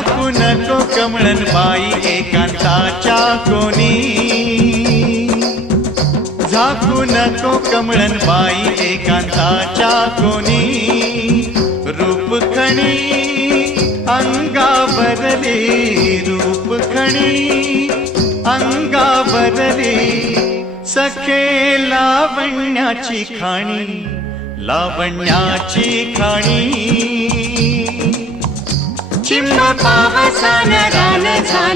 झाकू नको कमळन बाई एकांताच्या कोणी, झाकू नको कमळन बाई एकांताच्या कोणी, रूप खणी अंगावरली, रूप खणी अंगावरली, सखे लावण्याची खाणी, लावण्याची खाणी. चिंब पावसान रान झाले